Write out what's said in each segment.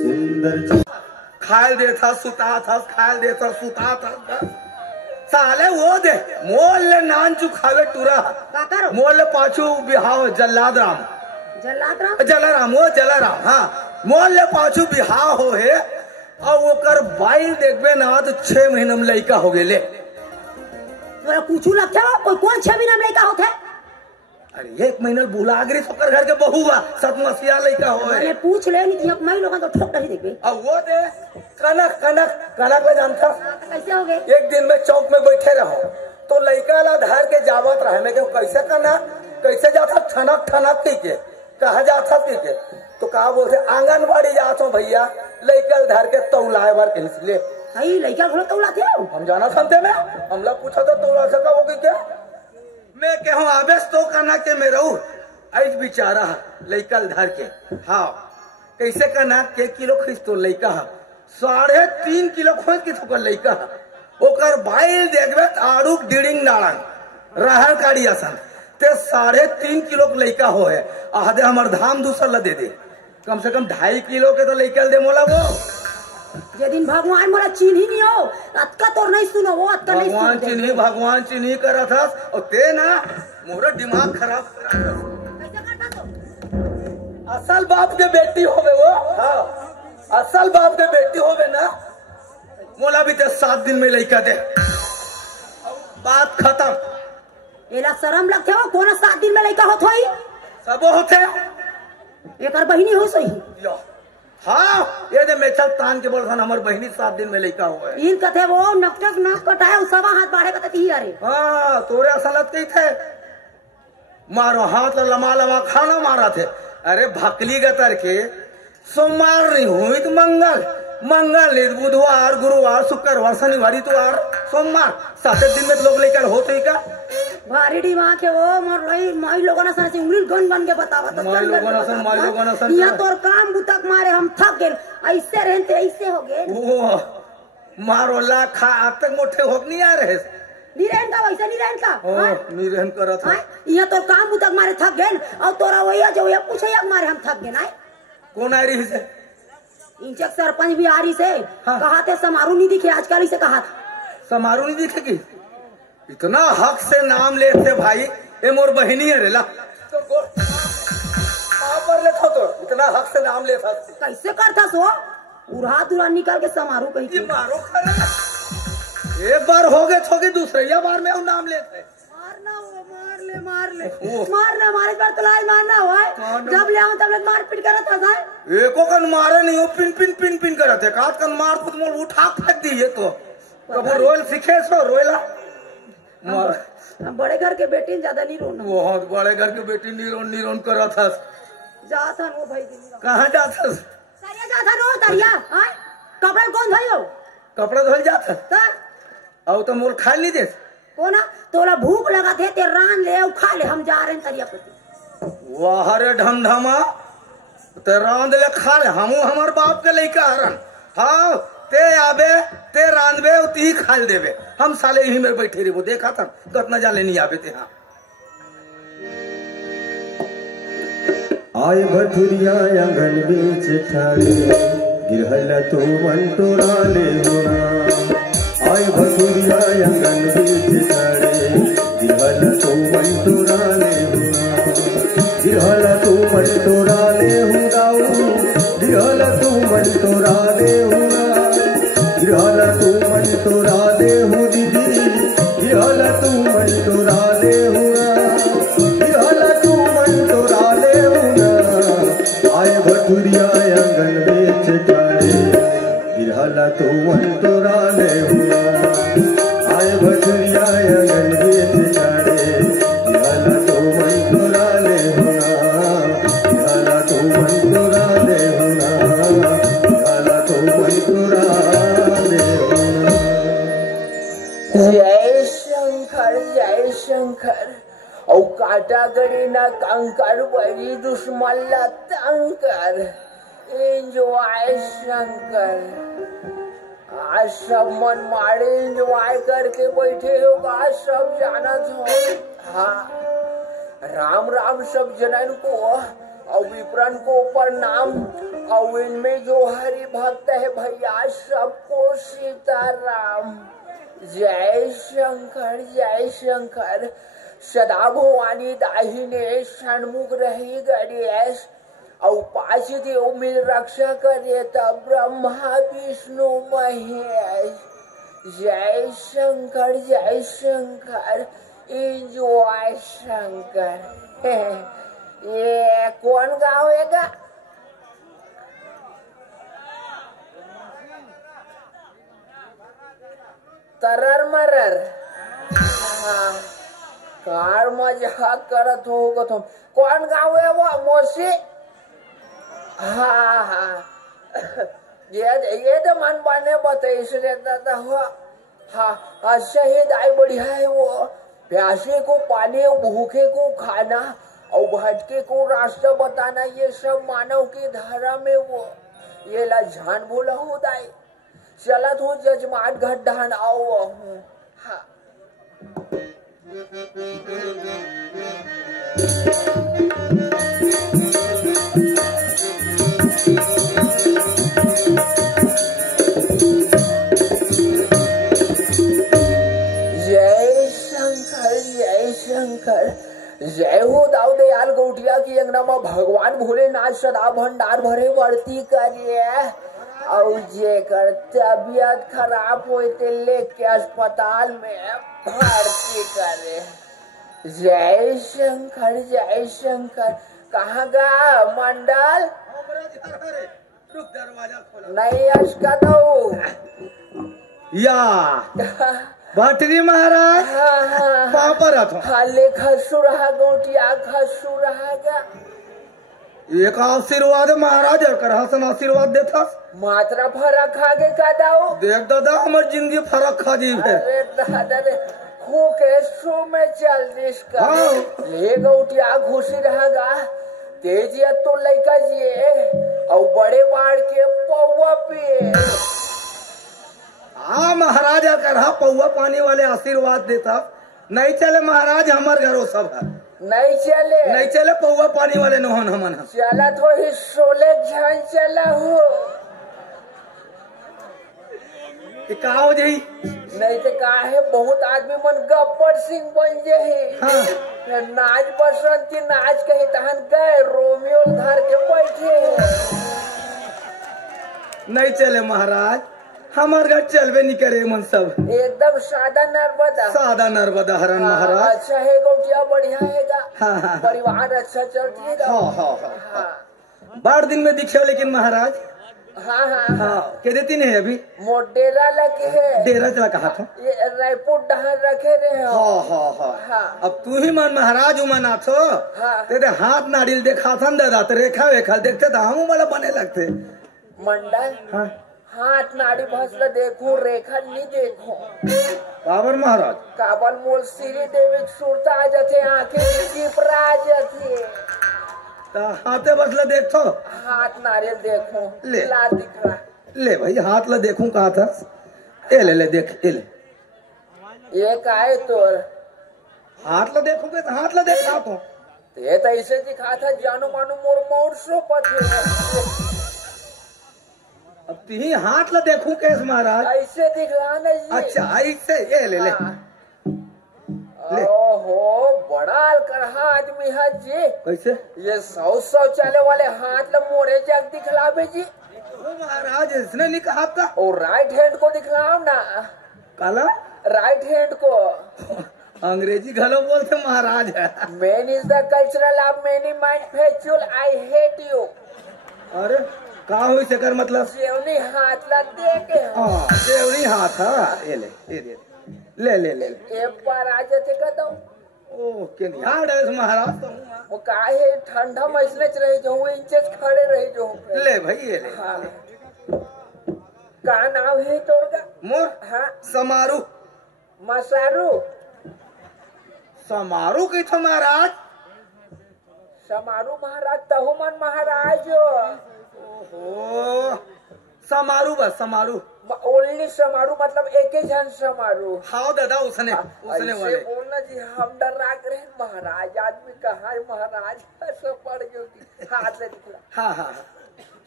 सुंदर खायल देता सुता था, खायल देता सुता था। साले वो दे मोल ले नान चुखावे टूरा, मोल ले पाछू बिहाव जल्लाद राम, जलाराम वो जलाराम, हाँ मोल ले पाछू बिहाव हो है और वो कर बाइल देखबे ना तो 6 महीना में लड़का हो गए ले। कुछ लगता है कोई कौन 6 महीना में लड़का होता है? अरे 1 महीना बुलागरी सोकर घर के बहू बा 7 मसीहा लड़का हो है। पूछ ले नहीं मैं लोगों तो ठोक नहीं देखबे। अब वो दे कनक कनक कनक में जानता कैसे हो गए? एक दिन में चौक में बैठे रहो तो लड़का ला धर के जावत रहे, मैं कैसे करना कैसे जाता ठनक ठनक के कहा जाता के तो कहा बोलते आंगनबाड़ी जाता हूँ भैया लड़का धर के तौलाए भर के इसलिए सही लड़का घोड़ा तौलाते हो हम जाना सुनते में हम लोग पूछा तो तौला सका होगी क्या मैं कहूँ आवेश तो करना के मैं रहू ऐस बिचारा लड़का धर के हाँ कैसे करना के किलो खींच तो लड़का 3.5 किलो खोज की थोकर लड़का ओकर बाइल देखबे आड़ूक डिड़िंग नाड़ंग रहर काड़ी असन ते 3.5 किलो के लड़का हो है आधे हमार धाम दूसर ला दे कम से कम 2.5 किलो के तो लड़का दे मोला वो जे दिन भगवान मोला चिन्ही नहीं हो अतका तो नहीं सुनो वो अतका नहीं भगवान चिन्ही करा था और ते ना मोरा दिमाग खराब करा असल बाप के बेटी होवे वो हाँ असल बाप के बेटी होवे ना मोला भी ते 7 दिन में लड़का दे बात खत्म। एला शर्म लगते हो कौन 7 दिन में लड़का होत होई सब होते एकर बहिनी हो सही हाँ ये दे मेचल तान के बोल हमार बहिनी 7 दिन में लड़का हुआ है। इन कथे वो नकटक नाक कटाए उसवा हाथ बाढ़े कते ही अरे हाँ तोरे असलत कही थे मारो हाथ लमा लमा खाना मारा थे अरे भकली गतर के सोमवार नहीं हुई तो मंगल बुधवार गुरुवार शुक्रवार शनिवार इतवार सोमवार 7 दिन में तो लोग लेकर होते ही का भारी दिमाग के वो मोर रही माई लोगों ने सारे उंगली गन के बतावा तो माई लोगों ने यहाँ तोर काम बुतक मारे हम थक गए ऐसे रहते ऐसे हो गए वो मारो ला खा आज तक मोटे होक नहीं आ रहे निरहन का वैसा निरहन का निरहन करा था यहाँ तोर काम बुतक मारे थक गए और तोरा वही जो पूछे मारे हम थक गए ना कौन आ रही से इंचक सरपंच भी आ रही से कहा थे समारोह नहीं दिखे आजकल इसे कहा था समारोह नहीं दिखेगी इतना हक से नाम लेते भाई ये मोर बहिनी है रेला तो पर लेता तो इतना हक से नाम लेता कैसे करता सो उड़ा दुरा निकाल के समारोह कहीं मारो एक बार हो गए थोड़ी दूसरे बार में नाम लेते मारना हमारे बार तलाश मारना हुआ है जब ले आऊं तब मार पीट करता था एको कन मारे नहीं हो पिन पिन करते काट कन मार खुद मोल उठा फेंक दिए तो कब रोयल सीखे सो रोयला बड़े घर के बेटी ज्यादा नहीं रोना बहुत बड़े घर के बेटी निरोन करा था जाता वो भाई कहाँ जाता जाता रो तरिया कपड़ा कौन धोयो कपड़ा धोल जाता और तो मोल खा नहीं दे कोना तोला भूख लगा थे ते रान ले खा ले हम जा रहे हैं तरिया पति वाह रे ढमढमा ते रान ले खा ले हम हमार बाप के लइका हरन हाँ ते आबे ते रांधबे उती खा देवे हम साले यही में बैठे रही वो देखा था कतना जाले नहीं आबे ते हाँ आय भटुरिया आंगन बीच ठाड़े गिरहल तो मंटोरा ले होना आय भटुरिया आंगन बीच ठाड़े गिरहल तो मंटोरा ले होना गिरहल तो मंटोरा ले हुदाऊ गिरहल तो मंटोरा ले हुना गिरहल तो मंटोरा ले हु दीदी गिरहल तो मंटोरा ले हुना गिरहल तो मंटोरा ले हुना आय भटुरिया आंगन बेच ठाड़े गिरहल तो मंटोरा ले हुना आय भटुरिया आंगन बेच ठाड़े गिरहल तो मंटोरा ले हुना गिरहल तो मंटोरा ले हुना गिरहल तो मंटोरा ले हुना। जय शंकर और काटा गड़ी ना कंकर बड़ी दुश्मन तंकर एंजॉय शंकर आज सब मन मारे एंजॉय करके बैठे होगा सब जानत हो हाँ राम राम सब जनन को और विप्रन को प्रणाम और इनमें जो हरि भक्त है भैया सबको सीताराम। जय शंकर सदा भवानी दाहिने सन्मुख रही गणेश और पांच देव मिल रक्षा करे तब ब्रह्मा विष्णु महेश। जय शंकर एंजॉय शंकर। ये कौन गावेगा? तरर मरर। हाँ, कार मजाक करत होगा तुम। कौन गावे वो मोसी? हाँ ये तो मन बने बताइस रहता हुआ। हाँ अच्छा ही दाई बढ़िया है वो। प्यासे को पानी और भूखे को खाना और भटके को रास्ता बताना, ये सब मानव की धारा में वो ये ला जान भूला हो दाई। चला तो जजमान गड्ढा आओ। हाँ जय हो दाऊ दयाल गौटिया की अंगना में भगवान भोलेनाथ सदा भंडार भरे बढ़ती करिए और जेकर तबियत खराब हो लेके अस्पताल में भर्ती करे। जय शंकर कहाँ गा मंडल? नहीं अशका दो या भटरी महाराज पापर हाले खसुरहा गौटिया खसुरहा एक आशीर्वाद महाराज कर हसन आशीर्वाद देता मात्रा फरक खागे का दाओ। देख दादा हमार जिंदगी फरक खा दी है। अरे दादा रे खो के सो में चल दिस का ले गौटिया घुसी रहेगा तेजिया तो लइका जिए और बड़े बाढ़ के पौवा पे। हाँ महाराज कर पौवा पानी वाले आशीर्वाद देता। नहीं चले महाराज हमार घरों सब है। नहीं चले पौवा पानी वाले नोहन हमन चला तो ही 16 जन चला हो का हो जाई। नहीं तो का है बहुत आदमी मन गब्बर सिंह बन जे है। हाँ। नाच बसंती नाच कही तहन गए रोमियो घर के बैठे। नहीं चले महाराज हमार घर चलवे नहीं करे मन सब एकदम सादा नर्मदा हरण महाराज। अच्छा है गौटिया बढ़िया है हाँ। परिवार अच्छा चलती है। हाँ। बार दिन में दिखे लेकिन महाराज। हाँ के देती नहीं अभी मोर डेरा लगे है। डेरा चला कहा था ये रायपुर डहर रखे रहे हो। हाँ। अब तू ही मन महाराज उमना थो। तेरे हाथ नारियल देखा था दादा तो रेखा वेखा देखते था हम वाला बने लगते मंडल। हाँ। हाथ नाड़ी भसला देखो रेखा नहीं देखो काबर महाराज काबल मोल सीरी देवी सुरता आ जाते आंखें चिपरा आ जाती हाथे बसला देखो हाथ नारियल देखो ले ला दिख रहा ले भाई हाथ ला देखूं कहा था ए ले देख ए ले ये काहे तोर हाथ ला देखोगे तो हाथ ला देखा तो ये तो ऐसे दिखा था जानू मानू मोर मोर सो पथे। अब ती हाथ ला देखूं कैसे महाराज ऐसे दिखला नहीं। अच्छा ऐसे ये ले ओहो बड़ा करहा आदमी है जी। कैसे ये 100 चले वाले हाथ ला मोरे जग दिखलावे जी। वो महाराज इसने नहीं कहा था और राइट हैंड को दिखलाओ ना। काला राइट हैंड को अंग्रेजी घलो बोलते महाराज है। Man is the cultural of many manufacture I hate you. अरे का हुई सेकर मतलब सेवनी हाथ ला दे के हाँ सेवनी हाथ है ये ले एक बार आ जाते का दो ओ के यार है महाराज तो वो काहे ठंडा मसले च रहे जो इंचेस खड़े रहे जो ले भाई ये ले हाँ। का नाम है तोरगा मोर हाँ समारू मसारू समारू की था महाराज समारू महाराज तहुमन महाराज ओहो समारू बस समारू ओनली समारू मतलब एक ही जन समारू। हाँ दादा उसने वाले बोलना जी हम डर राग रहे महाराज आदमी कहा महाराज सब पड़ गयो हाथ ले दिखला। हाँ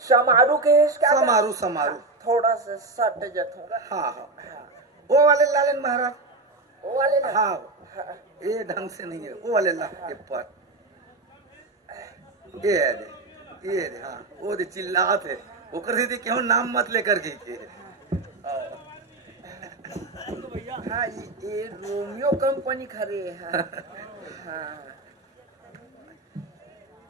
समारू के है क्या? समारू समारू। थोड़ा सा सट जा थोड़ा। हाँ हाँ वो वाले लालन महाराज, वो वाले ना? हाँ हाँ। ये ढंग से नहीं है वो वाले ला के पर ये दे हाँ वो दे चिल्लात है वो कर रही थी क्यों नाम मत लेकर गई थी। हाँ ये रोमियो कंपनी खरे है। हाँ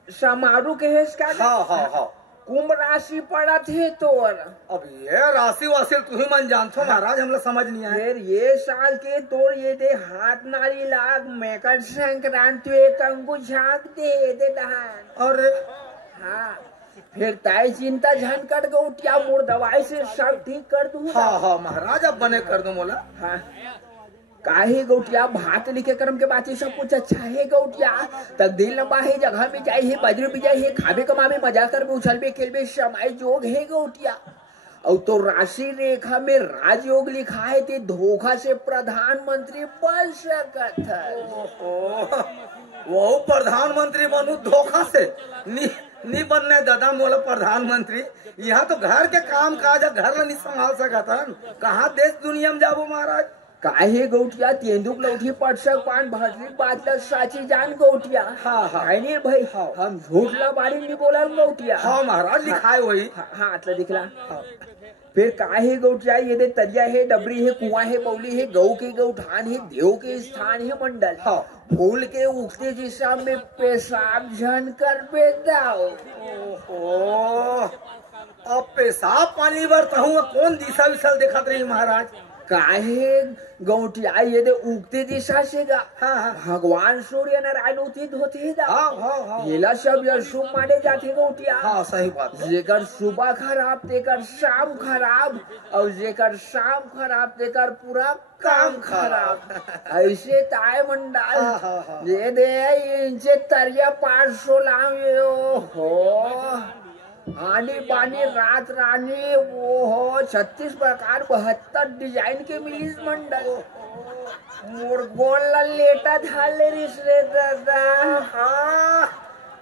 समारू के है क्या? हाँ हाँ हाँ कुंभ राशि पड़ा थे तो अब ये राशि वासी तू ही मन जानतो महाराज हम लोग समझ नहीं आए। फिर ये साल के तोड़ ये दे हाथ नारी लाग मकर संक्रांति एक अंगू झांक दे दहान। और हाँ फिर ताई चिंता झन कर गो क्या मोर दवाई से सब ठीक कर दूँ। हाँ हाँ महाराज अब बने कर दो मोला। हाँ काहे गौटिया भात लिखे कर्म के बात सब कुछ अच्छा है गौटिया। तक दिल लंबा है जगह में जाए है बजर भी जाए है खाबे कमाबे मजा कर उछलबे खेलबे समय जोग है गौटिया। और तो राशि रेखा में राजयोग लिखा है ते धोखा से प्रधानमंत्री बन सकत है। वो प्रधानमंत्री बनू धोखा से नहीं बनने दादा मोला प्रधानमंत्री। यहाँ तो घर के काम काज घर ला नहीं संभाल सकता कहाँ देश दुनिया में जाबो महाराज। काहे गौटिया तेंदुक लौठी पटसक पान भटरी बात साची जान गौटिया। हाँ हाँ नहीं भाई हम झूठ ला बारी नहीं बोला गौटिया। हाँ महाराज लिखाए वही। हाँ अतला दिखला। फिर काहे गौटिया ये दे तरिया है डबरी है कुआं है बौली है गौ के गौठान है देव के स्थान है मंडल। हाँ फूल के उगते दिशा में पेशाब झन कर बेदाओ। अब पेशाब पानी बरता हूँ कौन दिशा विशा दिखत रही महाराज। काहे गौटिया ये दे उगते दिशा से गा। हाँ हाँ भगवान सूर्य नारायण उदित होते दा। हाँ हाँ हाँ येला सब यार शुभ माने जाते गौटिया। हाँ सही बात है। जेकर सुबह खराब तेकर शाम खराब और जेकर शाम खराब तेकर पूरा काम खराब। ऐसे ताय मंडल हाँ हाँ हाँ ये दे इनसे तरिया 500 लाओ हो आनी बानी रात रानी वो हो 36 प्रकार 72 डिजाइन के मिलिस मंडल। मोर गोल लेटा धाले रिस रे दादा। हाँ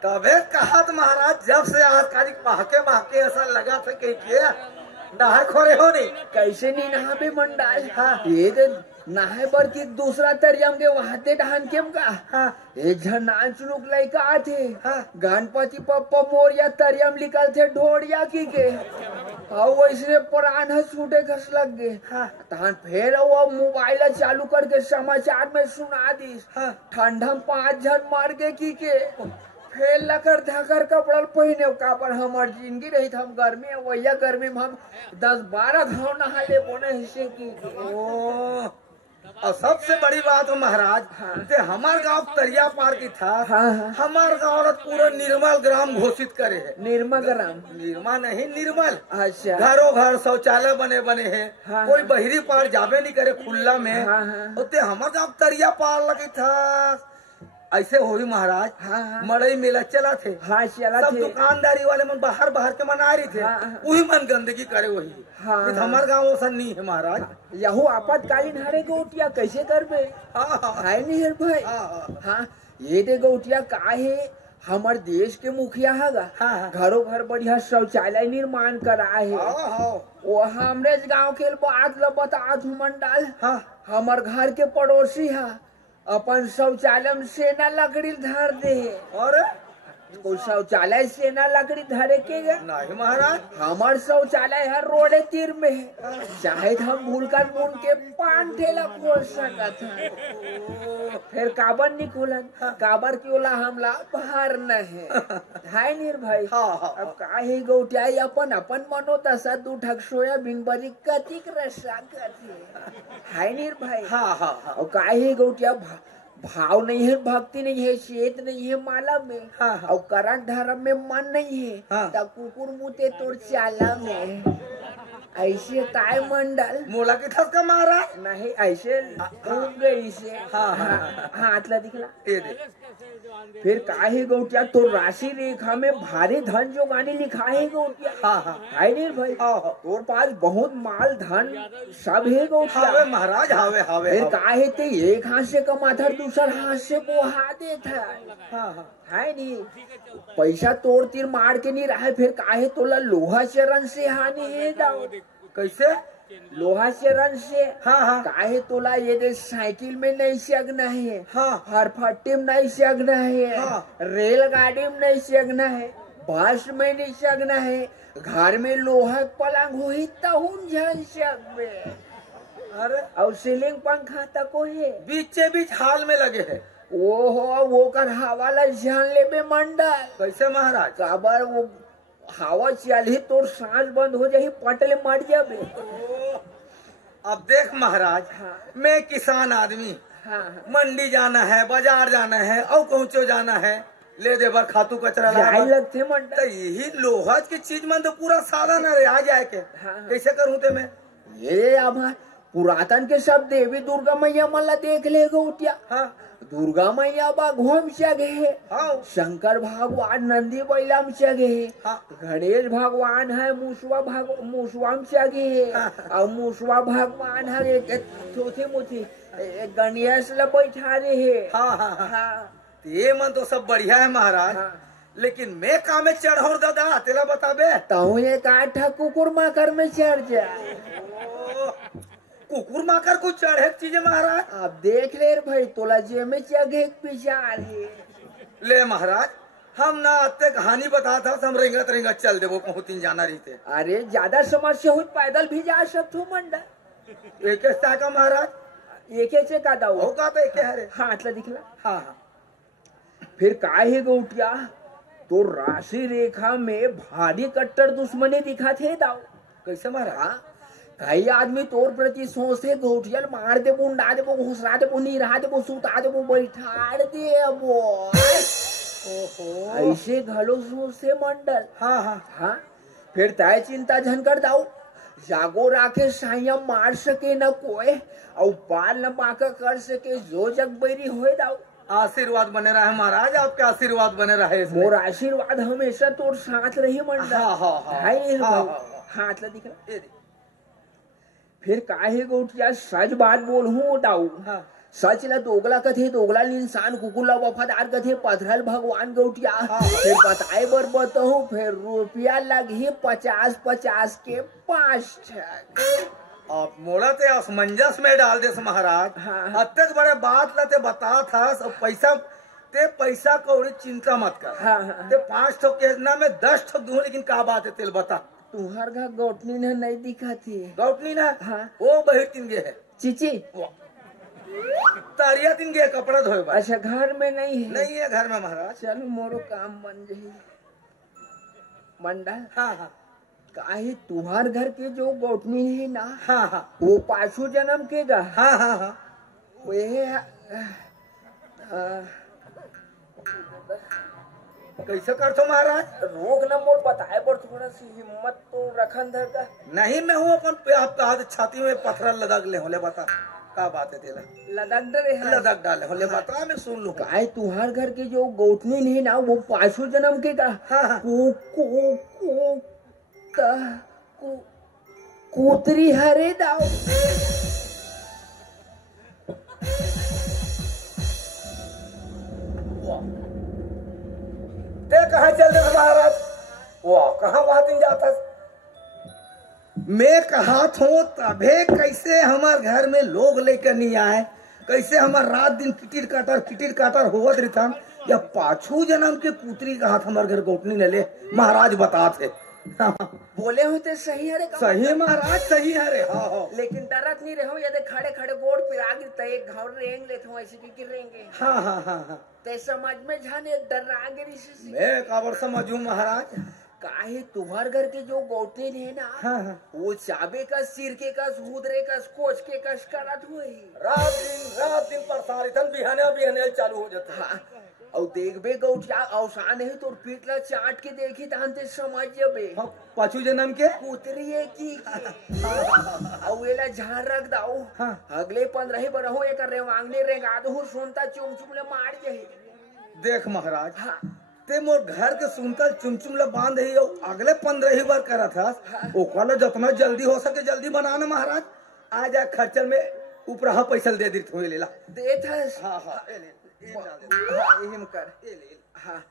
तबे कहा महाराज जब से आज तारीख बहके ऐसा लगा था कि नहा खोरे हो नहीं कैसे नहीं नहाबे मंडल। हाँ ये दे नहाए बर की दूसरा तरियम के वहाते डहान केम का। हाँ एक झन नाच रुक लइका आथे। हाँ गणपति पप्पा मोरिया तरियम निकल थे ढोड़िया की के और वैसे प्राण छूटे घस लग गए। हाँ तहन फिर वो मोबाइल चालू करके समाचार में सुना दी। हाँ ठंडा 5 जन मार के की के फेल लकर धकर कपड़ा पहने का पर हमार जिंदगी रही था। हम गर्मी वैया गर्मी में हम 10-12 घाव नहा ले बोने हिस्से की। और सबसे बड़ी बात हो महाराज ते हमार गांव तरिया पार की था। हाँ हाँ हमार गांव पूरा निर्मल ग्राम घोषित करे है। निर्मल ग्राम निर्मा नहीं निर्मल। अच्छा घरों घर शौचालय बने हैं। हाँ, कोई बहरी पार जाबे नहीं करे खुला में। हाँ, हाँ, उते हमार गांव तरिया पार लगी था। ऐसे होई महाराज। हाँ, हाँ, मड़ई मेला चला थे। हाँ चला सब थे। दुकानदारी वाले मन बाहर के मना रही थे। हाँ, हाँ, वही मन गंदगी करे वही। हाँ, हमार गाँव ऐसा नहीं है महाराज। यहू आपातकालीन हरे गौटिया कैसे करबे। हाँ हाँ है नहीं है भाई। हाँ हाँ ये दे गौटिया काहे हमार देश के मुखिया हैगा। हाँ, घरों घर बढ़िया शौचालय निर्माण करा है। हाँ वो हमरे गांव के बात ल बता तू मंडल। हाँ हमार घर के पड़ोसी है अपन शौचालय में सेना लकड़ी धर दे। और कोई शौचालय सेना लकड़ी धरे के गा। नहीं महाराज। हमार शौचालय है रोडे तीर में है। चाहे हम भूल कर मुन के 5 ठेला खोल सकत है। फिर काबर नहीं खोलन काबर की ओला हमला बाहर न है नीर भाई। हाँ हाँ अब काहे गौटिया अपन अपन मनो दशा 2 ठक सोया बिन बरी कतिक रसा कथे है नीर भाई। हाँ हाँ हाँ और काहे गौटिया भाव नहीं है भक्ति नहीं है चेत नहीं है माला में। हाँ, हाँ। और करण धर्म में मन नहीं है। हाँ। तब कुकुर मुते तोर चाला में ऐसे ताय मंडल मोला के थस का मारा नहीं ऐसे घूम गई से। हाँ, हाँ, हाँ अतला दिखला। ये दे। फिर काहे गौटिया तो राशि रेखा में भारी धन जो गाने लिखा है गौटिया। हाँ हाँ है नहीं भाई। हाँ, हाँ। तोर पास बहुत माल धन सब है गौटिया। हावे महाराज हावे हावे फिर काहे ते एक हाथ से कमाता दूसर हाथ से बोहा देता। हाँ हाँ है नहीं पैसा तोड़ तीर मार के नहीं रहा, फिर काहे तोला लोहा चरण से हानि है दाऊ। कैसे? लोहा चरण से हाँ हाँ काहे तोला ये दे साइकिल में नहीं सकना है, हाँ हरफट्टी में नहीं सकना है, हाँ। रेलगाड़ी में नहीं सकना है, बस में नहीं सकना है, घर में लोहा पलंग हुई तहुन झन सकबे। अरे और सीलिंग पंखा तक है बीचे बीच हाल में लगे है। ओहो वो कर हवा ला जान लेबे मंडल। कैसे महाराज? काबर वो हवा चली तो सांस बंद हो जाही, पटले मर जाबे। अब देख महाराज, हाँ। मैं किसान आदमी, हाँ मंडी जाना है, बाजार जाना है और पहुँचो जाना है, ले दे बर खातू कचरा जाए ला लगते तो मंडल। यही लोहा की चीज मन तो पूरा साधन है आ जाए के। हाँ। कैसे करूँ ते मैं? ये अब पुरातन के सब देवी दुर्गा मैया मला देख ले गोटिया। हाँ दुर्गा मैया बा घोम सगे है, हाँ शंकर भगवान नंदी बैला में सगे है, हाँ। गणेश भगवान है मुसवा में सगे है, हाँ। और मुसवा भगवान है एक छोटी मोटी गणेश ला बैठा रहे है। हाँ हाँ हाँ। हाँ ये मन तो सब बढ़िया है महाराज, हाँ। लेकिन मैं का में चढ़ौर दादा तेरा बताबे। तहु एक आठा कुकुर माकर में चढ़ जा। कुकुर माकर कुछ चढ़े चीज महाराज। अब देख ले रे भाई तोला जे में चगे पिछाड़ है। ले महाराज, हम ना आते कहानी बता था, हम रिंगत रिंगत चल दे वो पहुँच जाना रही थे। अरे ज्यादा समस्या हुई पैदल भी जा सकते मंडल। एक का महाराज एक से का दाऊ होगा तो एक है रे। हाथ ला दिखला। हाँ हाँ फिर काहे गौटिया तो राशि रेखा में भारी कट्टर दुश्मनी दिखा थे दाऊ। कैसे महाराज? हाँ कई आदमी तोर प्रति सोचते गौटियल मार दे बुंडा दे घुसरा दे निरा दे सुता दे बैठा दे वो। ओहो ऐसे घलो सोचते मंडल। हाँ हाँ हाँ फिर तय चिंता झन कर दाऊ, जागो राखे साया मार सके न कोई और बाल न पाका कर सके जो जग बैरी होए दाऊ। आशीर्वाद बने रहे महाराज, आपके आशीर्वाद बने रहे इसमें। मोर आशीर्वाद हमेशा तोर साथ रही मंडल। हाँ हाँ हाँ हाय रे हाँ, भाऊ, हाँ, हाथ ला दिखला। ये दे। फिर काहे गौटिया सच बात बोल हूँ दाऊ। हाँ सच ला दोगला कथे, दोगला इंसान कुकुर ला वफादार कथे, पथरल भगवान गौटिया। हाँ। फिर बताए बर बताऊं, फिर रुपया लगी 50-50 के 5 ठग। आप मोड़ा ते असमंजस में डाल दे महाराज। हाँ। अब तक बड़े बात ला ते बता था सब पैसा ते पैसा कौड़ी चिंता मत कर। हाँ हाँ ते 5 ठोक के ना मैं 10 ठोक दूं, लेकिन का बात है तेल बता। तुहर घर गौटनी ने नहीं दिखा थी। गौटनी ना हाँ। वो बहिर तीन गे है, चीची तारिया तीन गे कपड़ा धोए बा। अच्छा घर में नहीं है। नहीं है घर में महाराज। चलो मोरो काम बन जाही मंडल। हाँ हाँ काहे तुहार घर के जो गौटनी है ना, हाँ हाँ वो पाछू जन्म के गा। हाँ हाँ हाँ वे कैसे करतो महाराज? रोक न मोर बताए पर थोड़ा सी हिम्मत तो रखन धर का। नहीं मैं हूँ अपन पे आपका हाथ छाती में पत्थर लदक ले होले बता का बात है तेला। लदक डरे है। लदक डाले होले बता, मैं सुन लूँ। काहे तुहार घर के जो गौटनी है ना, वो पाछू जन्म के गा। हाँ हाँ कूतरी हरे दाओ। ते कहाँ चल रहे महाराज? वाह कहाँ बात नहीं जाता। मैं कहा हूँ तभे कैसे हमार घर में लोग लेकर नहीं आए, कैसे हमार रात दिन किटिर काटर होवत रहता। या पाछू जन्म के पुत्री का हाथ हमारे घर गोटनी ने ले महाराज बताते। बोले होते सही है रे। सही महाराज सही है रे। हाँ हाँ लेकिन डरत नहीं रहो, यदि खड़े खड़े गोड़ पिरा गिरता एक घाव रेंग लेते हो ऐसे की गिरेंगे। हाँ हाँ हाँ हाँ ते समझ में जाने डर गिरी से। मैं काबर समझू महाराज। काहे तुम्हार घर के जो गौटे है ना, हाँ हाँ वो चाबे का सिर के का हुदरे का कोच के कस करत हुई। रात दिन प्रसारितन बिहाने चालू हो जाता। हाँ और देखबे गौटिया अवसान है तो पीटला चाट के देखी तानते समझ जबे पाछू जन्म के कुतरी है की। और एला झाड़ रख दाओ। हाँ। अगले 15 बरहो एक रेवांगने रेगा दो सुनता चुम ले मार जाही। देख महाराज। हाँ ते मोर घर के सुनतल चुमचुम ले बांध ही अगले 15 बार करा था। ओकरा जितना जल्दी हो सके जल्दी बनाना महाराज। आ जा खर्चल में ऊपर पैसा दे दी लेला दे था। हाँ हाँ हिम कर हाँ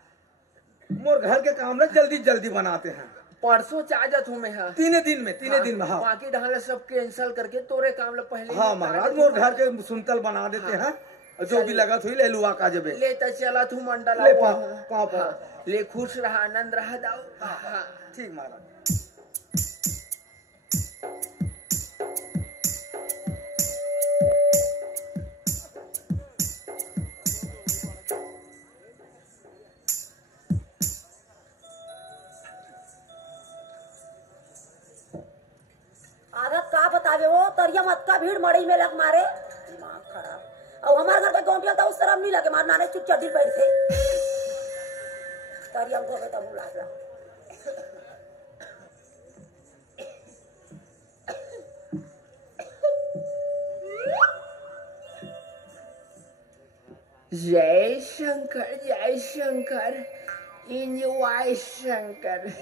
मोर घर के काम ना जल्दी जल्दी बनाते हैं। परसों चाहत हूँ मैं। हाँ तीन दिन में हाँ। बाकी ढंग सब कैंसल करके तोरे काम लो पहले। हाँ महाराज मोर घर के सुनतल बना देते हैं। जो भी लगा हुई ले लुआ का जबे ले तो चला तू मंडला ले पापा ले खुश रहा आनंद रहा दाऊ। हाँ ठीक महाराज। आदत का बतावे वो तरिया मत का भीड़ मड़ई में लग मारे दिमाग खराब। और हमारे घर पे गोंटिया था उस तरफ नहीं लगे मारना ने चुप चढ़ी पैर थे तरिया को तब बुला ला। जय शंकर इन वाय शंकर।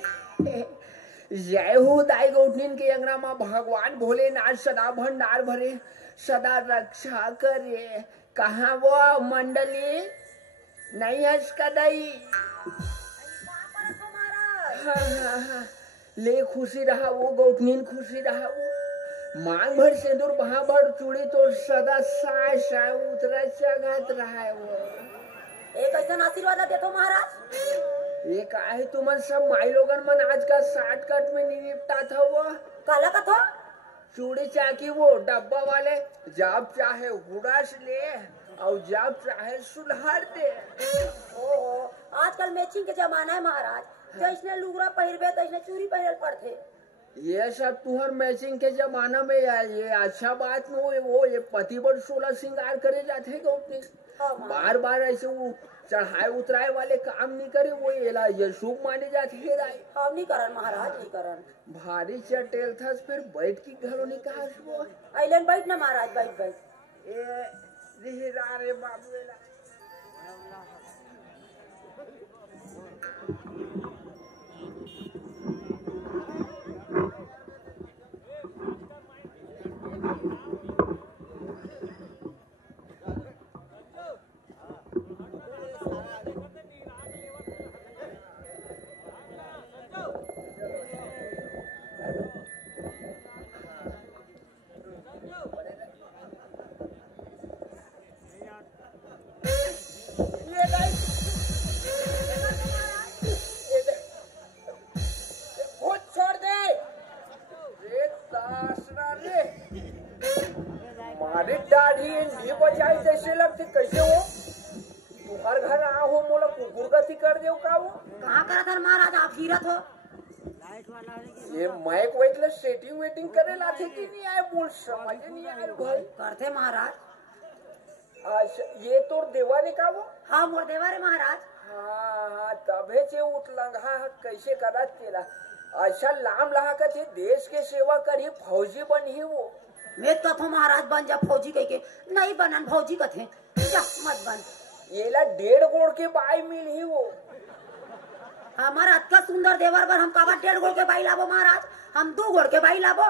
जय हो दाई गौठनीन के अंगना में भगवान भोलेनाथ सदा भंडार भरे सदा रक्षा करे। कहाँ वो मंडली नहीं हंस कदई। हाँ। ले खुशी रहा वो गौठनीन खुशी रहा वो मांग भर सिंदूर बहा भर चूड़ी तो सदा साय साय उतरा चगत रहा है वो। एक ऐसा आशीर्वाद देतो महाराज। ये काहे तुमन सब माई लोगन मन आज का शॉर्टकट में नहीं निपटा था वो काला का था चूड़ी चाकी वो डब्बा वाले जब चाहे हुड़ास ले और जब चाहे सुलहर दे। ओहो आजकल मैचिंग के जमाना है महाराज। जैसने लुगरा पहिरबे तैसने चूड़ी पहिरल पड़थे। ये सब तुहर मैचिंग के जमाना में ये अच्छा बात न वो ये पति बड़ 16 श्रृंगार करे जाते गौतमी। बार बार ऐसे वो चढ़ाए उतराए वाले काम नहीं करे वो ये शुभ माने जाते है राय। हम नहीं करन महाराज नहीं करन। भारी चटेल था फिर बैठ की घरों निकाल वो आइलन बैठ ना महाराज बैठ बैठ। ए रिहिरा रे बाबूला सेटिंग वेटिंग करे लाथे कि नहीं आए बोल समझ नहीं आए भाई करते महाराज। अच्छा ये तो देवारे का वो। हाँ मोर देवारे महाराज। हाँ तभे से उठलंघा कैसे करा तेरा। अच्छा लाम लहा का थे देश के सेवा करी फौजी बनी वो। मैं कथो महाराज बन जा फौजी कह के नहीं बनन फौजी कथे मत बन। ये ला 1.5 गोड़ के बाई मिल ही वो। हमारा इतना सुंदर देवर पर हम काबा 1.5 गोड़ के बाई लाबो महाराज। हम 2 गोड़ के बाई लाबो।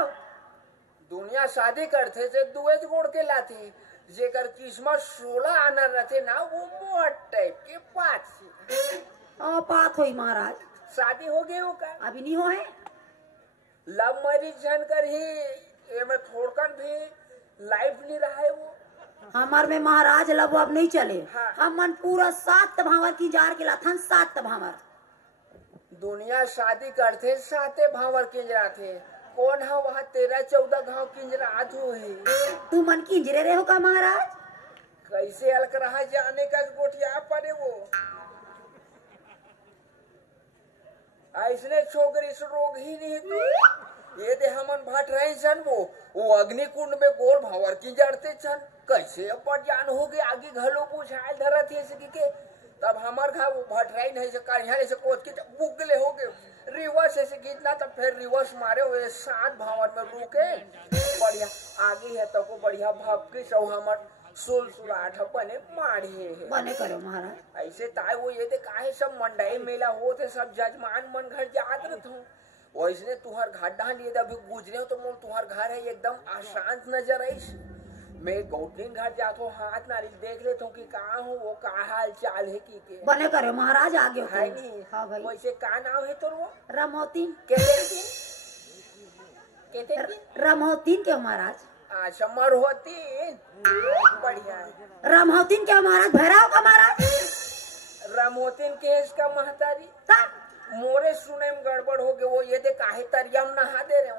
दुनिया शादी करते से 2 गोड़ के लाती जेकर किस्मत 16 आना रहते ना वो मोट टाइप के 5 पात होई महाराज। शादी हो गई हो का अभी नहीं हो है। लव मैरिज जन कर ही ये में थोड़कन भी लाइफ नहीं रहा है वो। हमार में महाराज लब अब नहीं चले। हाँ। हम मन पूरा 7 भावर की जार के लाथन 7 भावर। दुनिया शादी करते 7 भावर किंजरा थे कौन है वहाँ 13-14 गाँव किंजरा आधो है। तू मन किंजरे रहे हो का महाराज। कैसे अलग रहा जाने का गोटिया पड़े वो। ऐसने छोकरी से रोग ही नहीं तू। ये दे हमन भट रहे सन वो अग्निकुंड में गोल भावर की जड़ते सन कैसे अपन जान हो गए आगे घलो पूछाल धरा थे के तब हमार घर वो भट रही नहीं से करिया से कोत के बुगले हो गए रिवर्स ऐसे खींचना तब फिर रिवर्स मारे हुए 7 भावर में रुके बढ़िया आगे है तो को बढ़िया भाव के सौ हमार सुलसुलाट बने माढ़े है बने करो महाराज। ऐसे ताए वो ये दे काहे सब मंडई मेला होते सब जजमान मन घर जात रहते वैसने तुहार घाटा लिए अभी गुजरे हो तो मोल तुहार घर है एकदम आशांत नजर आई मैं गौतनी घर जाता हूँ, हाथ नारियल देख लेता हूँ कि कहाँ हूँ, वो का हाल चाल है की के बने करे महाराज आगे है नहीं। हाँ भाई। वैसे का नाम है तोर वो? रमोतीन रमोतीन के महाराज। अच्छा मरहोतीन, बढ़िया है। रमोतीन के महाराज भैरव का महाराज। रमोतीन के इसका महतारी मोरे सुने में गड़बड़ हो गए। वो ये दे काहे तरिया में नहा दे रहे हो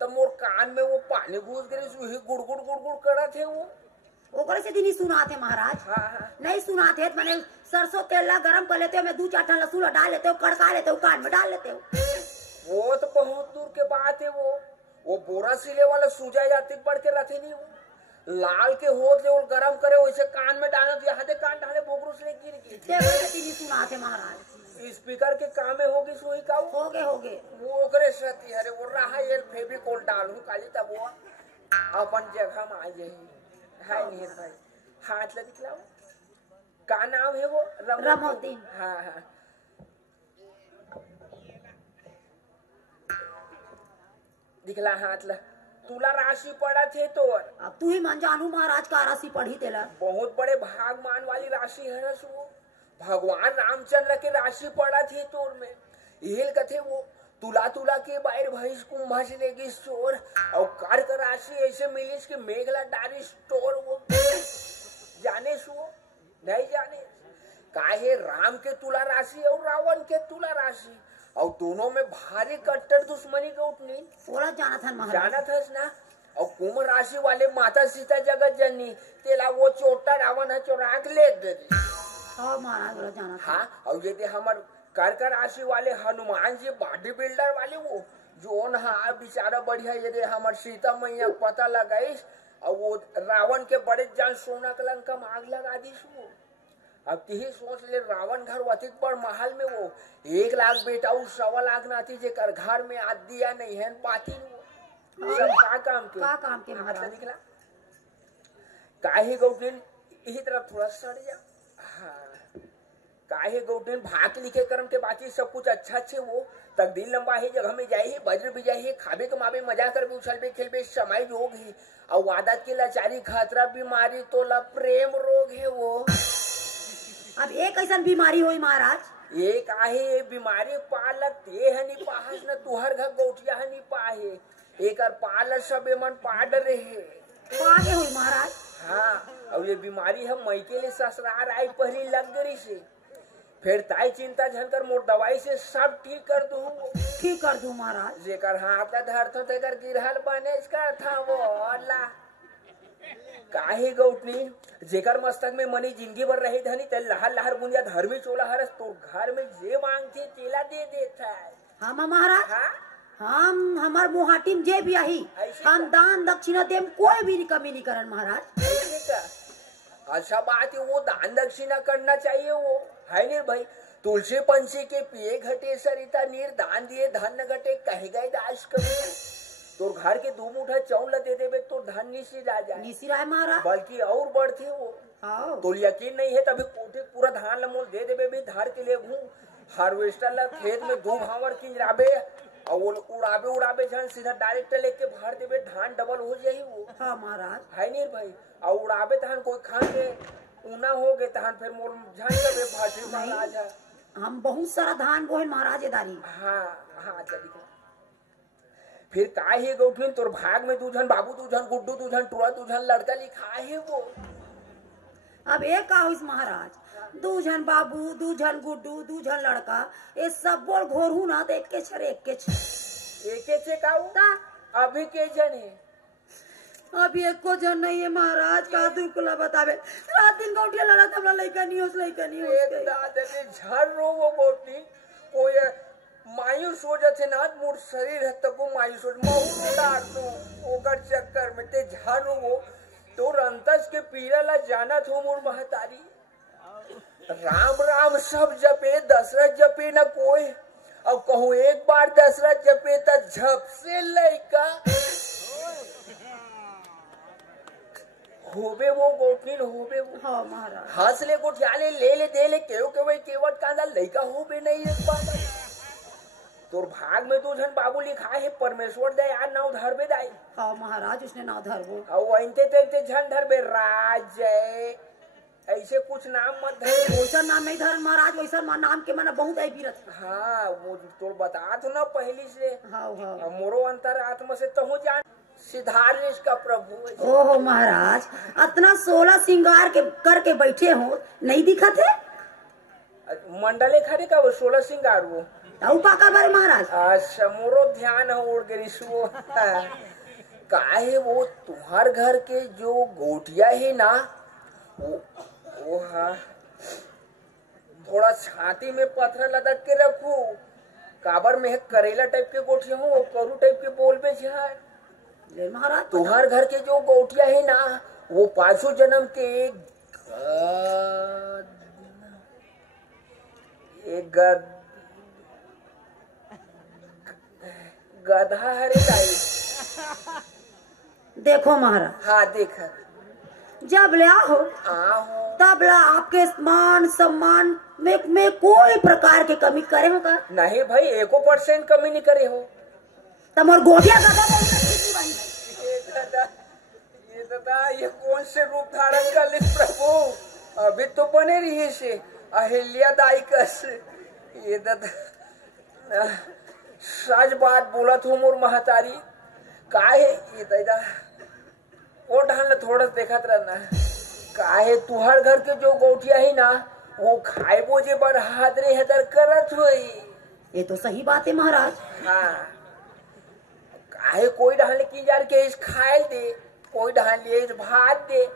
तो मोर कान में वो पानी घुस गए, वही गुड़गुड़ गुड़गुड़ करा थे वो। ओकरे से दिन सुना थे महाराज। हाँ। नहीं सुना थे मैंने सरसों तेल ला गरम कर लेते हो, मैं 2-4 लहसुन डाल लेते हो, कड़का लेते हो, कान में डाल लेते हो। वो तो बहुत दूर के बात है। वो बोरा सिले वाला सूजा जाती पड़ के रखे नहीं, वो लाल के होत ले वो गरम करे वैसे कान में डाले तो यहाँ कान डाले बोगरू से गिर गई। सुना थे महाराज। स्पीकर के कामे होगी सोई का हो गए वो ओकरे सती अरे वो रहा ये फेविकोल डालू काली तब वो अपन जगह में आ जाए है नहीं भाई। हाथ ले दिखलाओ का नाम है वो? रमोतीन। हाँ हाँ दिखला हाथ ला। तुला राशि पड़ा थे तोर। अब तू ही मन जानू महाराज का राशि पढ़ी तेला। बहुत बड़े भागमान वाली राशि है ना वो। भगवान रामचंद्र के राशि पड़ा थे तोर में। यही कथे वो तुला तुला के बाहर भैंस कुंभा से लेगी स्टोर और कार का राशि ऐसे मिली कि मेघला डारी स्टोर वो जाने सो नहीं जाने काहे राम के तुला राशि और रावण के तुला राशि और दोनों में भारी कट्टर दुश्मनी के उठनी थोड़ा जाना था महाराज। जाना था ना। और कुंभ राशि वाले माता सीता जगत जननी तेला वो चोटा रावण है चोरा के ले दे। हाँ महाराज बोला जाना था। हाँ और ये हमारे कर्क राशि वाले हनुमान जी बॉडी बिल्डर वाले वो जो हाँ बेचारा बढ़िया ये हमारे सीता मैया पता लगाई और वो रावण के बड़े जान सोना कलन का आग लगा दी वो। अब यही सोच ले रावण घर अतिक बड़ महल में वो 1 लाख बेटा उस 1.25 लाख नाती जे कर घर में आज दिया नहीं है पाती वो सब का काम के महाराज दिखला काहे गौटिन यही तरफ थोड़ा सड़ जा। हाँ काहे गौटिन भाग लिखे कर्म के बाकी सब कुछ अच्छा अच्छे वो तकदीर लंबा है जगह में जाए वज्र भी जाए खाबे कमाबे मजा कर भी उछलबे खेलबे समय योग है और वादत की लाचारी खतरा बीमारी तो ला प्रेम रोग है वो। अब एक ऐसा बीमारी हुई महाराज। एक आहे बीमारी पालक ते हनी पाहस न तुहर घर गौटिया हनी पाहे एक पालक सब मन पाड रहे पागे हुई महाराज। हाँ और ये बीमारी है मई के लिए ससुराल आई पहली लग गई से फिर ताई चिंता झनकर मोर दवाई से सब ठीक कर दूं महाराज। जेकर हाथ धर तो तेकर गिरहल बने इसका था वो अल्लाह काहे गौटनी जेकर मस्तक में मनी जिंदगी भर रही धनी ते लहर लहर बुंदिया धर्मी चोला हरस तो घर में जे मांगते तेला दे देता है। हाँ महाराज। हाँ? हम हमार मुहाटी में जे भी आई हम दान दक्षिणा देम कोई भी कमी नहीं करन महाराज। अच्छा बात है वो दान दक्षिणा करना चाहिए वो है नहीं भाई। तुलसी पंछी के पिए घटे सरिता नीर दान दिए धन न घटे कह गए दास कभी तो घर के 2 मुठा चौल दे देवे तो धन निशी जाए महाराज बल्कि और बढ़ते वो। तो यकीन नहीं है तभी कोठे पूरा धान लमोल दे देवे भी धार के लिए घूम हार्वेस्टर ला खेत में 2 भावर की राबे और वो उड़ाबे जन सीधा डायरेक्ट लेके भर देवे धान डबल हो जाये वो। हाँ महाराज है नहीं भाई और उड़ाबे धान कोई खान के ऊना हो गए तहन फिर मोर झन कबे भाजी महाराज हम बहुत सारा धान बोहन महाराज दारी। हाँ हाँ चली फिर काहे गौठिन तोर भाग में 2 जन बाबू 2 जन गुड्डू 2 जन टुरा 2 जन लड़का लिखा है वो। अब एक का हुई महाराज 2 जन बाबू 2 जन गुड्डू 2 जन लड़का ये सब बोल घोरू ना तो एक के छे का अभी के जन है अभी एक को जन नहीं है महाराज का दुखला बतावे रात दिन गौटिया लड़त हमरा लइका नहीं होस दादा ने झर रो वो गोटी कोई मायूस हो जाते ना मोर शरीर है तको मायूस हो महू डार तो ओकर चक्कर में ते झर वो तो अंतस के पीरा ला जाना थो मोर महतारी राम राम सब जपे दशरथ जपे न कोई अब कहूँ एक बार दशरथ जपे त झप से लइका होबे वो गोठिन होबे वो। हाँ महाराज हंस ले गोठिया ले दे ले केव के वही केवट कांदा लइका होबे नहीं एक बार तोर भाग में 2 जन बाबू लिखा है, परमेश्वर दे यार नाव धरबे दाई। हाँ महाराज उसने नाव धरबो। और वैसे तेते झन धरबे राजय, ऐसे कुछ नाम मत धर। वैसा नाम नहीं धर महाराज, वैसा नाम के माना बहुत आई बीरत। हाँ वो तो बता तो ना पहली से। हाँ हाँ। मोरो अंतर आत्मा से तहु जान सिधार इसका प्रभु। ओहो महाराज इतना 16 श्रृंगार के करके बैठे हो, नहीं दिखा थे? मंडले खड़े का वो 16 श्रृंगार वो पाका बारे महाराज। अच्छा मोरो ध्यान है उड़ गई सो। काहे वो तुम्हार घर के जो गोटिया है ना वो हाँ थोड़ा छाती में पत्थर लदक के रखू। काबर में करेला टाइप के गोटिया हो, वो करू टाइप के बोल बे ले महाराज तुम्हार घर के जो गोटिया है ना वो 5 जन्म के एक गधा हरे दाई। देखो महाराज। हाँ देख जब ले आओ तब ला आपके मान सम्मान में कोई प्रकार की कमी करे हो का? नहीं भाई 1% कमी नहीं करे हो। तम और गोटिया ये दादा ये कौन से रूप धारण कर ले प्रभु? अभी तो बने रही से अहिल्या दाई कस। ये दादा सच बात बोला तू मोर महतारी काहे ये दादा वो ढाल थोड़ा देखत रहना काहे तुहर घर के जो गोटिया है ना वो खाए बोझे बड़ हादरे हदर करत हुई। ये तो सही बात है महाराज। हाँ काहे कोई ढाल की जार के इस खाए दे, कोई ढाल इस भात दे,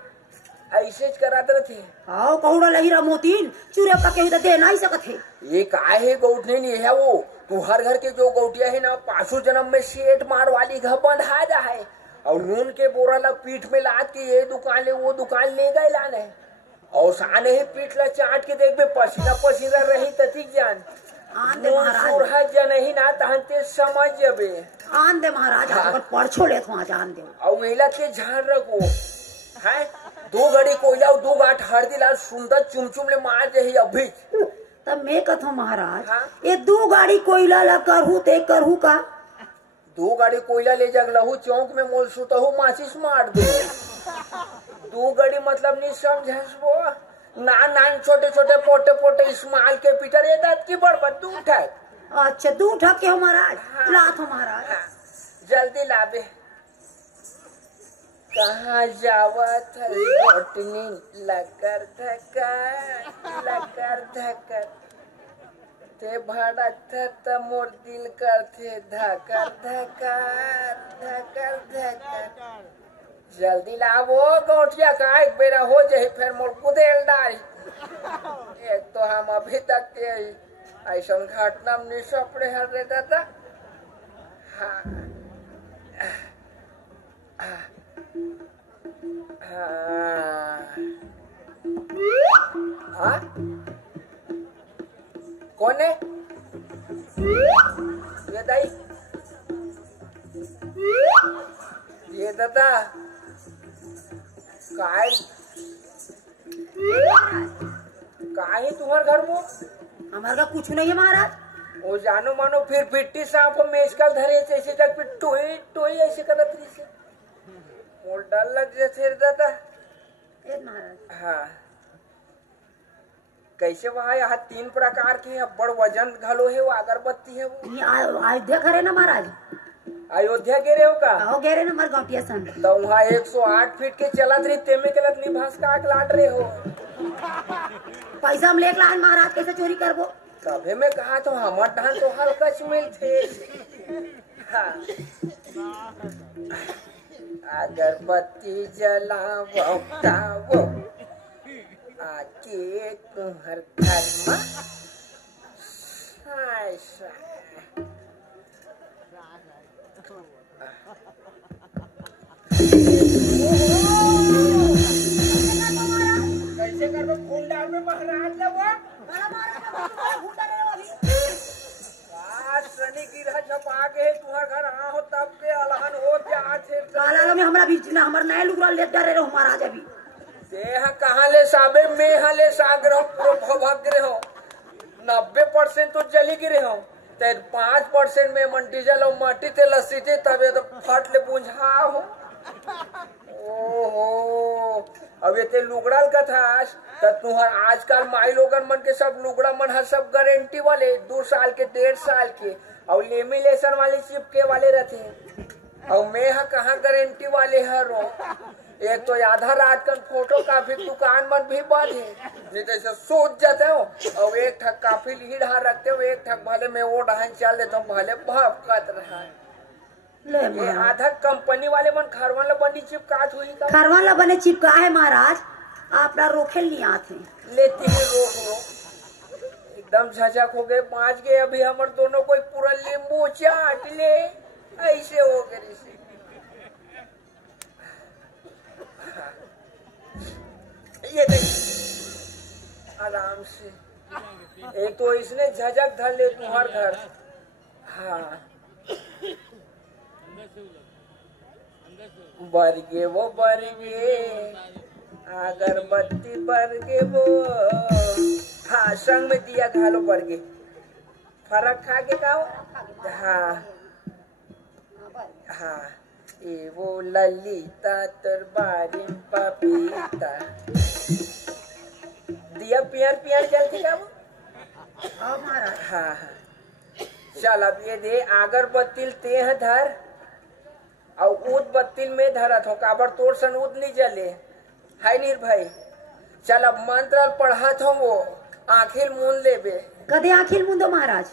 ऐसे करत रहते। आओ कौड़ा लहीरा मोतीन चूरे का केहू दे नहीं सकत है। ये काहे गौठने नहीं है वो तुहर घर के जो गौटिया है ना 5 जन्म में सेठ मार वाली घर बंधा जा है और नून के बोरा ला पीठ में लाद के ये दुकान ले वो दुकान ले गए लाने और साने ही पीठ ला चाट के देख बे पसीना पसीना रही तथिक जान आन दे महाराज जन ही ना तहनते समझ जबे। आन दे महाराज अगर परछो ले तो जान दे और वेला के झाड़ रखो है 2 घड़ी कोयला और 2 गांठ हल्दी लाल सुंदर चुमचुम ले मार रही अभी। तब मैं कथो महाराज हाँ? ये 2 गाड़ी कोयला ला करहू ते करहू का? 2 गाड़ी कोयला ले जग लहू चौक में मोल सुता हूँ माचिस मार दो। 2 गाड़ी मतलब नहीं समझ वो नान छोटे छोटे पोटे पोटे इस्माल के पीटर ये दांत की बड़ 2 ठक। अच्छा 2 ठक के हो महाराज। हाँ। लात हो महाराज। हाँ, जल्दी लाबे। कहाँ जावत घोटनी लकर धकर ते भड़क त मोर दिल करथे धकर धकर। जल्दी लावो गोटिया का एक बेरा हो जाए फिर मोर कुदेल डारी। एक तो हम अभी तक के ऐसा घटना नहीं सपड़े हर रे दादा। हाँ हाँ कौन है ये दाई? ये दादा काहे तुम्हारे घर में? हमारे का कुछ नहीं है महाराज। वो जानो मानो फिर पिट्टी सांप मेजकल धरे ऐसे जग पे टोई टोई ऐसे करत रही से मोर डर लग जाते दादा। महाराज हाँ कैसे वहाँ यहाँ 3 प्रकार के है बड़ वजन घलो है वो अगरबत्ती है वो। अयोध्या करे ना महाराज? अयोध्या गे हो का? आओ गे रे नंबर गौटिया सन तो वहाँ 108 फीट के चलत रही तेमे के लत निभास का लाट रहे हो। पैसा हम लेके लाए महाराज कैसे चोरी करबो? तभे में कहा तो हमर ढान तो हल्का मिल थे। हाँ। अगरबत्ती जलावो तावो आके तुम्हार घर में कैसे करो खून डाल में महाराज ना वो शनि गिरह छपा के तुम्हार घर आ हो तब के अलहन हो जाते काला में हमरा बीच ना हमर नए लुगरा ले जा रहे हो महाराज। अभी देह कहाँ ले साबे में हले सागर हो भग गिरे हो 90% तो जली गिरे हो ते 5% में मन डीजल और माटी ते लस्सी थे तबे तो फट ले बुझा हो। ओहो अब ये ते लुगड़ाल का था तो तुहर आजकल माई लोगन मन के सब लुगड़ा मन है सब गारंटी वाले 2 साल के 1.5 साल के और लेमिनेशन वाले चिपके वाले रहते और मैं कहाँ गारंटी वाले हरो। एक तो आधा रात का फोटो काफी दुकान मन भी बंद है नहीं तो सोच जाते हो और एक ठक काफी लीड रखते हो एक ठक भले मैं वो डहान चल देता हूँ भले भपकत रहा है। ये आधा कंपनी वाले मन खरवाला बनी चिपकात हुई का खरवाला बने चिपका है महाराज आपला रोखेल नहीं आते लेती है रोक एकदम झझक हो गए 5 गए अभी हमारे दोनों कोई पूरा नींबू चाट ले ऐसे हो गए से ये देख आराम से एक तो इसने झझक धर ले तुम्हार घर। हाँ बरगे वो बरगे अगरबत्ती बरगे वो। हाँ संग में दिया घालो बरगे फरक खा के खाओ। हाँ हाँ ये वो ललिता तरबारी पपीता दिया पियर पियर जलती का वो। हाँ महाराज। हाँ हाँ चल अब ये दे अगरबत्ती ते है धर और ऊद बत्तिल में धरत हो काबर तोड़ सन ऊद नहीं जले है निर्भय। चल अब मंत्र पढ़त हो वो आखिर मून ले बे कदे आखिर मुंदो महाराज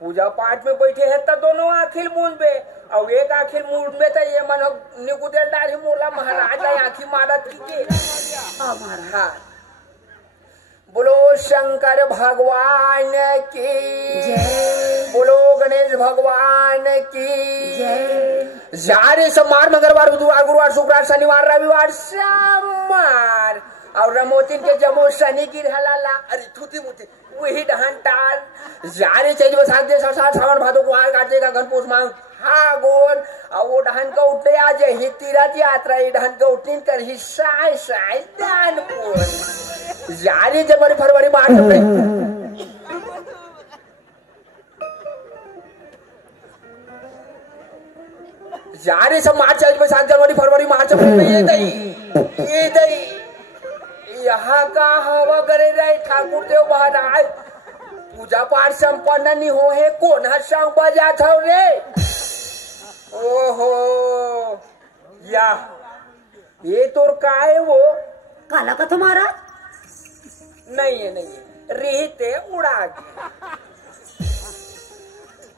पूजा पाठ में बैठे है तो दोनों आखिर मून बे और एक आखिर मून में तो ये मन निकुदेल डाली मोला महाराज आखिर मारत की। हाँ महाराज। हाँ बोलो शंकर भगवान की जय बोलो गणेश भगवान की जय। जारे सोमवार मंगलवार बुधवार गुरुवार शुक्रवार शनिवार रविवार सोमवार और रमोतिन के जमो शनि की हलाला अरे थूती मुती वही डहन टार जारे चाहिए बस आगे सावन भादो कुआर काटे का घन पूछ मांग हाँ गोन और वो डहन का उठे आज ही तीरथ यात्रा ये डहन का उठने कर ही साय साय दानपुर जारी जनवरी फरवरी मार्च अप्रैल जारी सब मार्च 7 जनवरी फरवरी मार्च अप्रैल में ये दई यहाँ का हवा करे रहे ठाकुर देव महाराज पूजा पाठ संपन्न नहीं हो है कौन संग बजा था रे। ओहो या ये तो का है वो काला का तो महाराज नहीं है रहते उड़ा के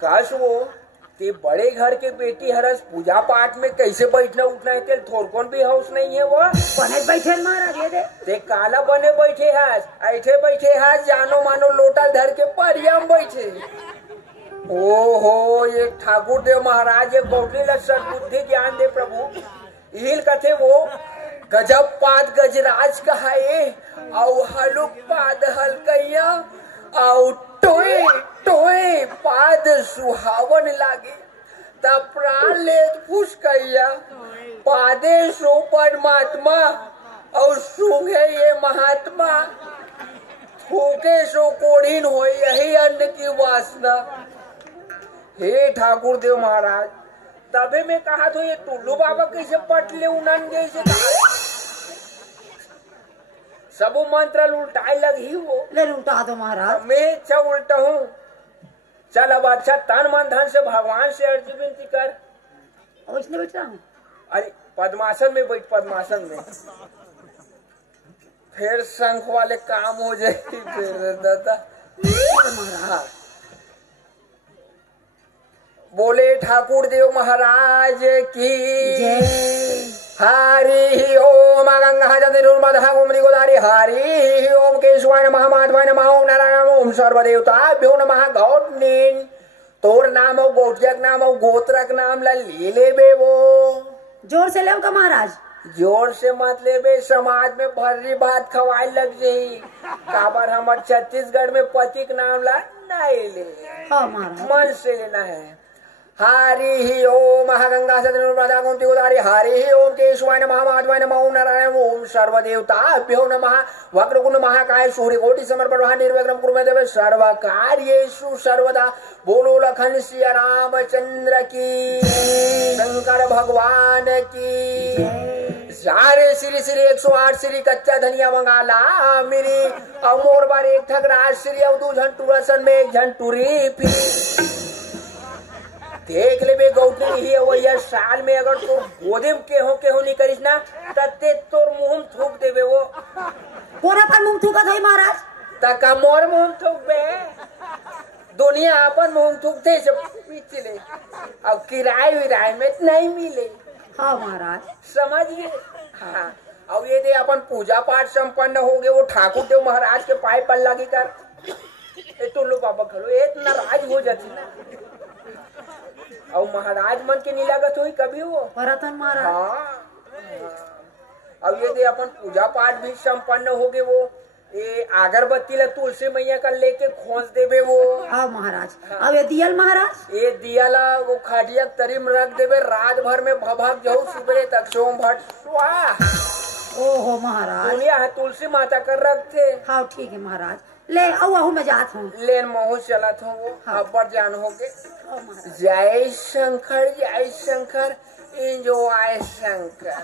काश वो ते बड़े घर के बेटी हरस पूजा पाठ में कैसे बैठना उठना है तेल थोरकोन भी हाउस नहीं है वो बने बैठे महाराज ये दे ते काला बने बैठे हास ऐठे बैठे हास जानो मानो लोटा धर के परियम बैठे। ओहो ये ठाकुर देव महाराज ये गौरी लक्षण बुद्धि ज्ञान दे प्रभु इहिल कथे वो गजब पाद गजराज कहाए औ हलुक पाद हलकैया औ टोए टोए पाद सुहावन लागे तब प्राण ले फुसकैया पादे सो परमात्मा और सूंघे ये महात्मा फूके सो कोढ़ीन हो यही अन्न की वासना। हे ठाकुर देव महाराज तबे मैं कहा तो ये टुल्लू बाबा कैसे पट ले उनन जैसे सब मंत्र उल्टाए लगी वो ले उल्टा दो महाराज। मैं अच्छा उल्टा हूँ। चल अब अच्छा तन मन धन से भगवान से अर्जी विनती कर। और इसने बैठ रहा हूँ अरे पद्मासन में बैठ पद्मासन में फिर शंख वाले काम हो जाएगी फिर दादा। हाँ। बोले ठाकुर देव महाराज की जय। हरि ओम गंगा जनिर्मदः गोमरी गोदारी हरि ओम केशवाय नमः माधवाय नमः ओम नारायण ओम सर्वदेवताभ्यो नमः। गौटनीन तोर नाम हो गोटियक नाम हो गोत्रक नाम ला ले ले बे वो जोर से ले का महाराज जोर से मत ले बे समाज में भर्री भात खवाए लग जाई काबर हमार छत्तीसगढ़ में पतिक नाम ला नहीं ले हाँ महाराज मन से लेना है। हरि ओम स्वाहा गंगा सदनुर्वदा कुंती उदारी हरि ओम केशवाय नमः माधवाय नमः ओम नारायण ओम सर्वदेवताभ्यो नमः वक्रतुंड महाकाय सूर्यकोटि समर्पण निर्विघ्नं कुरु मे देव सर्वकार्येषु सर्वदा। बोलो लखन सिया रामचंद्र की, शंकर भगवान की। सारे श्री श्री 108 श्री कच्चा धनिया मंगाला मेरी अमोर बार एक ठग राज श्री अवधू झंटूरसन में एक झंटूरी फिर देख ले बे गौतमी ही वो यार साल में अगर तो गोदे में केहो नहीं करिस ना तत्ते तोर मुंह थूक देबे वो कोना पर मुंह थूका थई महाराज तका मोर मुंह थूक बे दुनिया अपन मुंह थूक दे जब पिछले अब किराए विराए में नहीं मिले। हाँ महाराज समझिए। हाँ अब ये दे अपन पूजा पाठ संपन्न हो गए वो ठाकुर देव महाराज के पाए पर लगी कर ए तो लो बाबा खलो एक नाराज हो जाती ना और महाराज मन के नहीं लागत हुई कभी वो परतन महाराज। हाँ अब ये दे अपन पूजा पाठ भी संपन्न हो गए वो ये अगरबत्ती ला तुलसी मैया का लेके खोज देवे वो। हाँ महाराज। अब ये दियल महाराज ये दिया ला वो खाटिया तरीम रख देवे रात भर में भभक जाऊ सुबह तक सोम भट स्वाहा। ओहो महाराज दुनिया है तुलसी माता कर रखते। हाँ ठीक है महाराज ले आओ मैं जात हूँ लेन महू चलत हूँ वो हाँ। अब्बर जान हो गए। हाँ महाराज। जय शंकर एंजॉय शंकर।